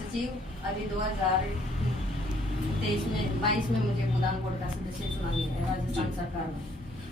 सचिव अभी 2023 में 22 में मुझे भूदान बोर्ड का सदस्य चुना गया है राजस्थान सरकार में।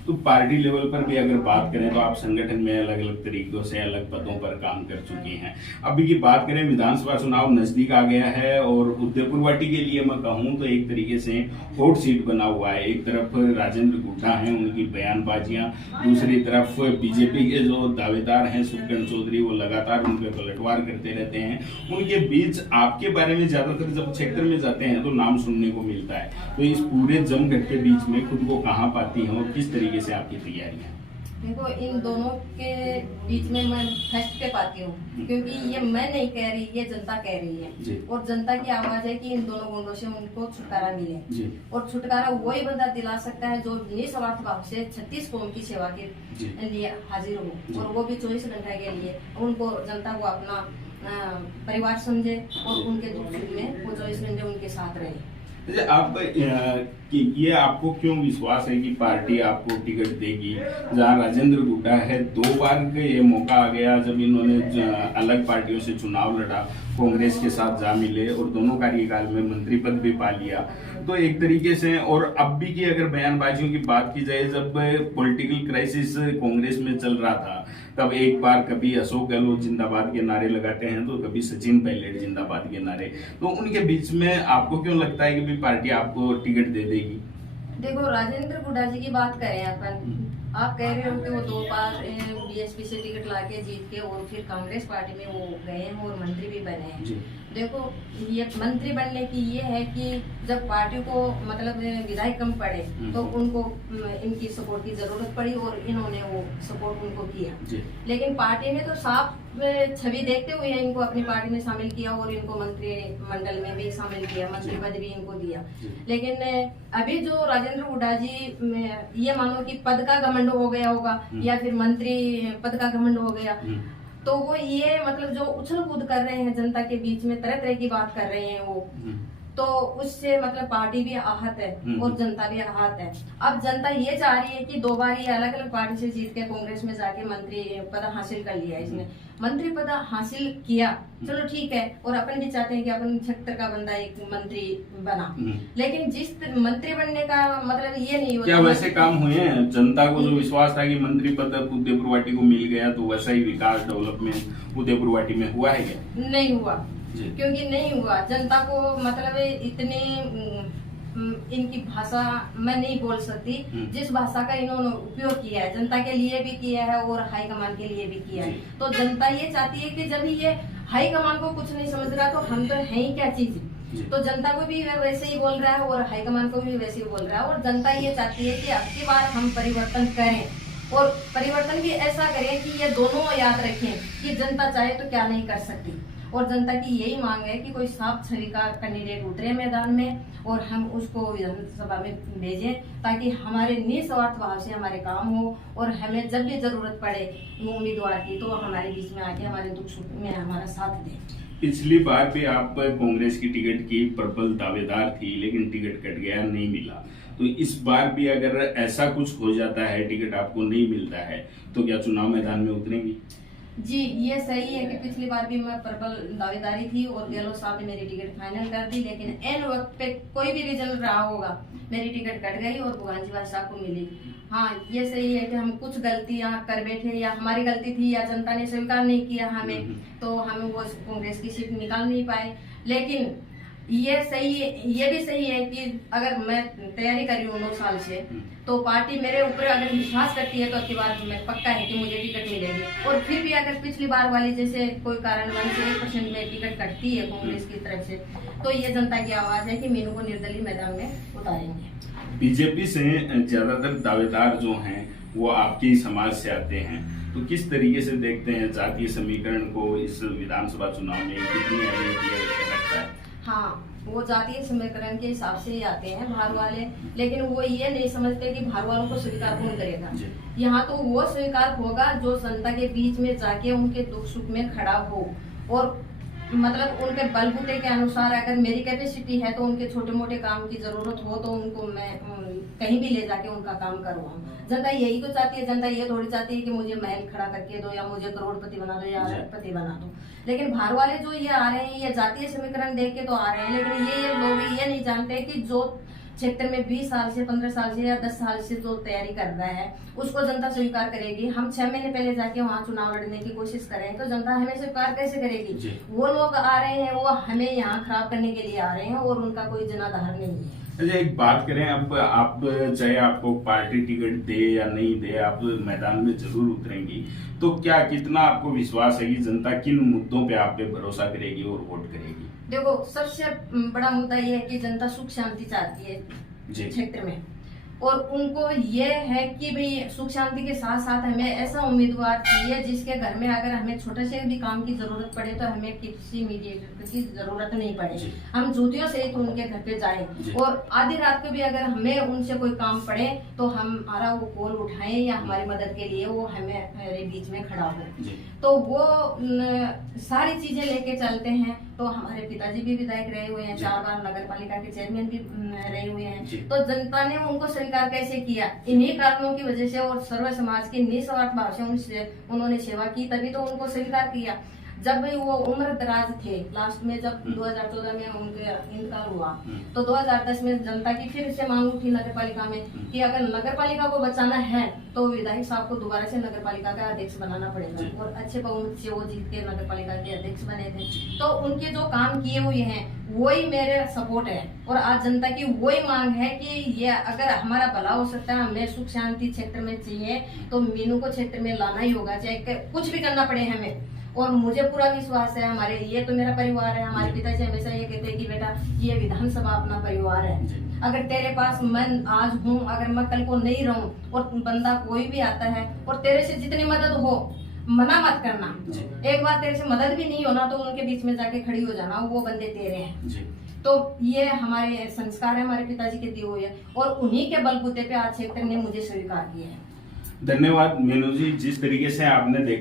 तो पार्टी लेवल पर भी अगर बात करें तो आप संगठन में अलग अलग तरीकों से अलग पदों पर काम कर चुकी हैं। अभी की बात करें, विधानसभा चुनाव नजदीक आ गया है और उदयपुरवाटी के लिए मैं कहूं तो एक तरीके से हॉट सीट बना हुआ है। एक तरफ राजेंद्र गुड्डा हैं, उनकी बयानबाजियां, दूसरी तरफ बीजेपी के जो दावेदार हैं सुखगण चौधरी, वो लगातार उन पर पलटवार करते रहते हैं। उनके बीच आपके बारे में ज्यादातर जब क्षेत्र में जाते हैं तो नाम सुनने को मिलता है। तो इस पूरे जमघट के बीच में खुद को कहाँ पाती हैं और किस तरीके से आपकी तैयारियां? देखो, इन दोनों के बीच में मैं फर्स्ट पे पाती हूँ, क्योंकि ये मैं नहीं कह रही, ये जनता कह रही है और जनता की आवाज है कि इन दोनों गुंडों से उनको छुटकारा मिले। और छुटकारा वही बंदा दिला सकता है जो निस्वार्थ भाव से 36 कौम की सेवा के लिए हाजिर हो, और वो भी 24 घंटे के लिए। उनको जनता को अपना परिवार समझे और उनके दुख सुख में वो 24 घंटे उनके साथ रहे। आप ये आपको क्यों विश्वास है कि पार्टी आपको टिकट देगी? जहां राजेंद्र गुड्डा है, 2 बार ये मौका आ गया जब इन्होंने अलग पार्टियों से चुनाव लड़ा, कांग्रेस के साथ जा मिले और दोनों कार्यकाल में मंत्री पद भी पा लिया। तो एक तरीके से, और अब भी की अगर बयानबाजियों की बात की जाए, जब पॉलिटिकल क्राइसिस कांग्रेस में चल रहा था तब एक बार कभी अशोक गहलोत जिंदाबाद के नारे लगाते हैं तो कभी सचिन पायलट जिंदाबाद के नारे। तो उनके बीच में आपको क्यों लगता है कि भी पार्टी आपको टिकट दे देगी? देखो, राजेंद्र गुड्डा जी की बात करें अपन, आप कह रहे हो कि वो 2 बार बीएसपी से टिकट लाके जीत के और फिर कांग्रेस पार्टी में वो गए हैं और मंत्री भी बने हैं। देखो, ये मंत्री बनने की ये है कि जब पार्टी को मतलब विधायक कम पड़े तो उनको इनकी सपोर्ट की जरूरत पड़ी और इन्होंने वो सपोर्ट उनको किया। लेकिन पार्टी में तो साफ छवि देखते हुए इनको अपनी पार्टी में शामिल किया और इनको मंत्री मंडल में भी शामिल किया, मंत्री पद भी इनको दिया। लेकिन अभी जो राजेंद्र गुड्डा जी, ये मानो कि पद का घमंड हो गया होगा या फिर मंत्री पद का घमंड हो गया, तो वो ये मतलब जो उछल कूद कर रहे हैं जनता के बीच में, तरह तरह की बात कर रहे हैं वो, तो उससे मतलब पार्टी भी आहत है और जनता भी आहत है। अब जनता ये चाह रही है कि 2 बार ये अलग अलग पार्टी से जीत के कांग्रेस में जाके मंत्री पद हासिल कर लिया। इसने मंत्री पद हासिल किया, चलो ठीक है, और अपन भी चाहते हैं कि अपन क्षेत्र का बंदा एक मंत्री बना। लेकिन जिस मंत्री बनने का मतलब ये नहीं होता। क्या वैसे काम हुए हैं? जनता को जो विश्वास था कि मंत्री पद उदयपुरवाटी को मिल गया, तो वैसा ही विकास डेवलपमेंट उदयपुरवाटी में हुआ है क्या? नहीं हुआ, क्योंकि नहीं हुआ। जनता को मतलब इतने इनकी भाषा मैं नहीं बोल सकती, जिस भाषा का इन्होंने उपयोग किया है जनता के लिए भी किया है और हाईकमान के लिए भी किया है। तो जनता ये चाहती है कि जब ये हाईकमान को कुछ नहीं समझ रहा तो हम तो है ही क्या चीज। तो जनता को भी वैसे ही बोल रहा है और हाईकमान को भी वैसे ही बोल रहा है। और जनता ये चाहती है कि अब की बार हम परिवर्तन करें और परिवर्तन भी ऐसा करें कि ये दोनों याद रखें कि जनता चाहे तो क्या नहीं कर सकती। और जनता की यही मांग है कि कोई साफ छवि का कैंडिडेट उतरे मैदान में और हम उसको विधानसभा में भेजें, ताकि हमारे निस्वार्थ भाव से हमारे काम हो और हमें जब भी जरूरत पड़े उम्मीदवार की तो हमारे बीच में आके हमारे दुख सुख में हमारा साथ दें। पिछली बार भी आप कांग्रेस की टिकट की प्रबल दावेदार थी, लेकिन टिकट कट गया, नहीं मिला। तो इस बार भी अगर ऐसा कुछ हो जाता है, टिकट आपको नहीं मिलता है, तो क्या चुनाव मैदान में उतरेंगी? जी, ये सही है कि पिछली बार भी मैं प्रबल दावेदारी थी और गहलोत साहब ने मेरी टिकट फाइनल कर दी, लेकिन एन वक्त पे कोई भी रिजल्ट रहा होगा मेरी टिकट कट गई और भगवान बादशाह को मिली। हाँ, ये सही है कि हम कुछ गलतियां कर बैठे, या हमारी गलती थी या जनता ने स्वीकार नहीं किया हमें, तो हम वो कांग्रेस की सीट निकाल नहीं पाए। लेकिन ये सही है, ये भी सही है कि अगर मैं तैयारी कर रही हूँ 9 साल से, तो पार्टी मेरे ऊपर अगर विश्वास करती है तो अब की बार मैं पक्का है कि मुझे टिकट मिलेगी। और फिर भी अगर पिछली बार वाली जैसे कोई कारणवश से 1% में टिकट कटती है कांग्रेस की तरफ से, तो ये जनता की आवाज है कि मीनू को निर्दलीय मैदान में उतारेंगे। बीजेपी से ज्यादातर दावेदार जो हैं वो आपके ही समाज से आते हैं, तो किस तरीके से देखते हैं जातीय समीकरण को इस विधानसभा चुनाव में? कितनी अहमियत रखता है? हाँ, वो जातीय समीकरण के हिसाब से ही आते हैं बाहर वाले, लेकिन वो ये नहीं समझते कि बाहर वालों को स्वीकार कौन करेगा। यहाँ तो वो स्वीकार होगा जो जनता के बीच में जाके उनके दुख सुख में खड़ा हो और मतलब उनके बलबूते के अनुसार अगर मेरी कैपेसिटी है तो उनके छोटे मोटे काम की जरूरत हो तो उनको मैं कहीं भी ले जाके उनका काम करवाऊं। जनता यही तो चाहती है, जनता ये थोड़ी चाहती है कि मुझे महल खड़ा करके दो या मुझे करोड़पति बना दो या अरबपति बना दो। लेकिन बाहर वाले जो ये आ रहे हैं ये जातीय समीकरण देख के तो आ रहे हैं, लेकिन ये लोग ये नहीं जानते कि जो क्षेत्र में 20 साल से 15 साल से या 10 साल से जो तैयारी कर रहा है उसको जनता स्वीकार करेगी। हम 6 महीने पहले जाके वहाँ चुनाव लड़ने की कोशिश करें तो जनता हमें स्वीकार कैसे करेगी? वो लोग आ रहे हैं वो हमें यहाँ खराब करने के लिए आ रहे हैं और उनका कोई जनाधार नहीं है। अच्छा, एक बात करें, अब आप चाहे आपको पार्टी टिकट दे या नहीं दे, आप मैदान में जरूर उतरेंगी, तो क्या कितना आपको विश्वास है कि जनता किन मुद्दों पे आप पे भरोसा करेगी और वोट करेगी? देखो, सबसे बड़ा मुद्दा ये है कि जनता सुख शांति चाहती है क्षेत्र में, और उनको ये है कि भाई सुख शांति के साथ साथ हमें ऐसा उम्मीदवार चाहिए जिसके घर में अगर हमें छोटे से भी काम की जरूरत पड़े तो हमें किसी मीडिएटर की जरूरत नहीं पड़े, हम जूतियों से तो उनके घर पे जाएं और आधी रात को भी अगर हमें उनसे कोई काम पड़े तो हमारा वो कॉल उठाएं या हमारी मदद के लिए वो हमारे बीच में खड़ा हो। तो वो सारी चीजें लेके चलते हैं। तो हमारे पिताजी भी विधायक रहे हुए हैं, 4 बार नगर पालिका के चेयरमैन भी रहे हुए हैं। तो जनता ने उनको स्वीकार कैसे किया? इन्हीं कारणों की वजह से और सर्व समाज की निस्वार्थ भाव से उन्होंने सेवा की, तभी तो उनको स्वीकार किया। जब वो उम्र दराज थे, लास्ट में जब 2014 में उनके इंतकाल हुआ तो 2010 में जनता की फिर से मांग उठी नगर पालिका में कि अगर नगर पालिका को बचाना है तो विधायक साहब को दोबारा से नगर पालिका का अध्यक्ष बनाना पड़ेगा, और अच्छे बहुमत से वो जीत के नगर पालिका के अध्यक्ष बने थे। तो उनके जो काम किए हुए हैं वही मेरे सपोर्ट है, और आज जनता की वही मांग है कि ये अगर हमारा भला हो सकता है, हमें सुख शांति क्षेत्र में चाहिए तो मीनू को क्षेत्र में लाना ही होगा, चाहे कुछ भी करना पड़े हमें। और मुझे पूरा विश्वास है, हमारे ये तो मेरा परिवार है। हमारे पिताजी हमेशा ये कहते हैं कि बेटा ये विधानसभा अपना परिवार है, अगर तेरे पास मैं आज हूँ, अगर मैं कल को नहीं रहूँ और बंदा कोई भी आता है और तेरे से जितनी मदद हो मना मत करना, एक बार तेरे से मदद भी नहीं होना तो उनके बीच में जाके खड़ी हो जाना, वो बंदे तेरे हैं। तो ये हमारे संस्कार है, हमारे पिताजी के दिए हुए हैं, और उन्हीं के बलबूते पे आज क्षेत्र ने मुझे स्वीकार किया है। धन्यवाद मीनू जी, जिस तरीके से आपने देखा